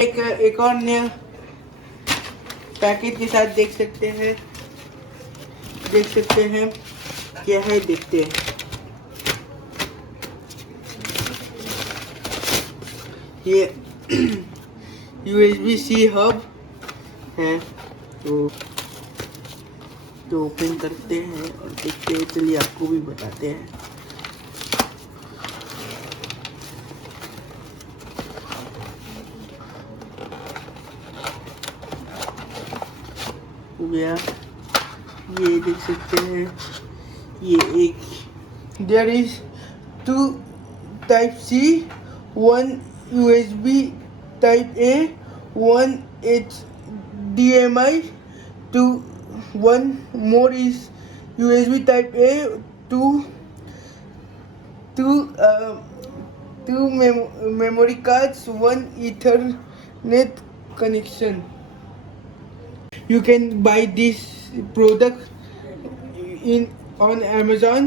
एक और नया पैकेट के साथ देख सकते हैं क्या है, देखते हैं। ये USB-C हब है, तो ओपन करते हैं और देखते हैं। चलिए आपको भी बताते हैं। हो गया, ये देख सकते हैं। ये एक देयर इज 2 Type-C, 1 USB Type-A, 1 HDMI, 2 1 more is USB Type-A, 2 memory cards, 1 Ethernet connection. You can buy this product on Amazon.